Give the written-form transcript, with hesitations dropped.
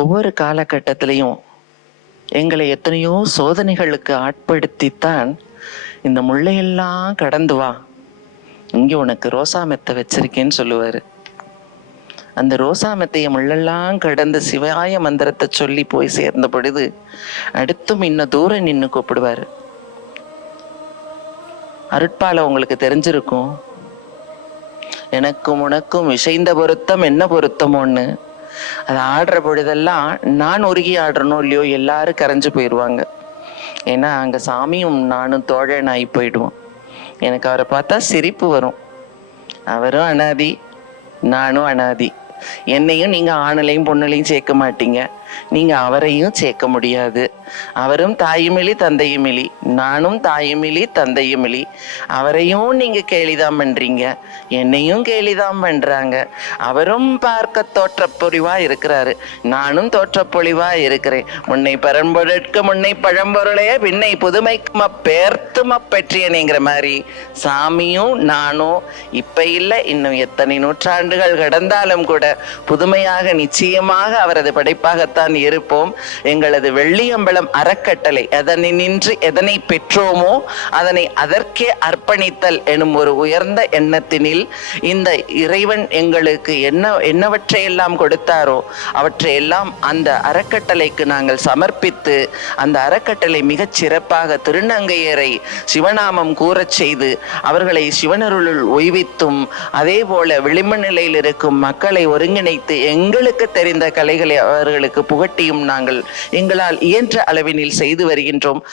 ஒவ்வொரு காலகட்டத்திலையும் எங்களை எத்தனையோ சோதனைகளுக்கு ஆட்படுத்தித்தான் இந்த முள்ளையெல்லாம் கடந்து வா, இங்க உனக்கு ரோசா மெத்தை வச்சிருக்கேன்னு சொல்லுவாரு. அந்த ரோசா மெத்தைய முள்ளெல்லாம் கடந்து சிவாய மந்திரத்தை சொல்லி போய் சேர்ந்த பொழுது அடுத்தும் இன்னும் தூரம் நின்று கூப்பிடுவாரு. அருட்பால உங்களுக்கு தெரிஞ்சிருக்கும், எனக்கும் உனக்கும் விஷைந்த பொருத்தம் என்ன பொருத்தமோன்னு. அது ஆடுற பொழுதெல்லாம் நான் உருகி ஆடுறனோ இல்லையோ எல்லாரும் கரைஞ்சு போயிடுவாங்க. ஏன்னா அங்க சாமியும் நானும் தோழனாகி போயிடுவோம். எனக்கு அவரை பார்த்தா சிரிப்பு வரும். அவரும் அனாதி, நானும் அனாதி. என்னையும் நீங்க ஆணுலையும் பொண்ணுலையும் சேர்க்க மாட்டீங்க, நீங்க அவரையும் சேர்க்க முடியாது. அவரும் தாயுமிழி தந்தையுமிழி, நானும் தாயுமிழி தந்தையுமிழி. அவரையும் நீங்க கேலிதான் பண்றீங்க, என்னையும் கேலிதான் பண்றாங்க. அவரும் பார்க்க தோற்றப்பொழிவா இருக்கிறாரு, நானும் தோற்றப்பொழிவா இருக்கிறேன். முன்னை பரம்பொருட்கு முன்னை பழம்பொருளைய பின்னை புதுமைக்கும பேர்த்தும பெற்றியனேங்கிற மாதிரி சாமியும் நானும் இப்ப இல்லை, இன்னும் எத்தனை நூற்றாண்டுகள் கடந்தாலும் கூட புதுமையாக நிச்சயமாக அவரது படைப்பாகத்தான் இருப்போம். எங்களது வெள்ளியம்பலம் அறக்கட்டளை நின்று எதனை பெற்றோமோ அதனை அதற்கே அர்ப்பணித்தல் எனும் ஒரு உயர்ந்த எண்ணத்தினில் இந்த இறைவன் எங்களுக்கு என்னவற்றையெல்லாம் கொடுத்தாரோ அவற்றையெல்லாம் அந்த அறக்கட்டளைக்கு நாங்கள் சமர்ப்பித்து அந்த அறக்கட்டளை மிகச் சிறப்பாக திருநங்கையரை சிவநாமம் கூறச் செய்து அவர்களை சிவனருளுள் ஓய்வித்தும் அதே போல விளிம்பு நிலையில் இருக்கும் மக்களை ஒருங்கிணைத்து எங்களுக்கு தெரிந்த கலைகளை அவர்களுக்கு புகட்டியும் நாங்கள் எங்களால் இயன்ற அளவினில் செய்து வருகின்றோம்.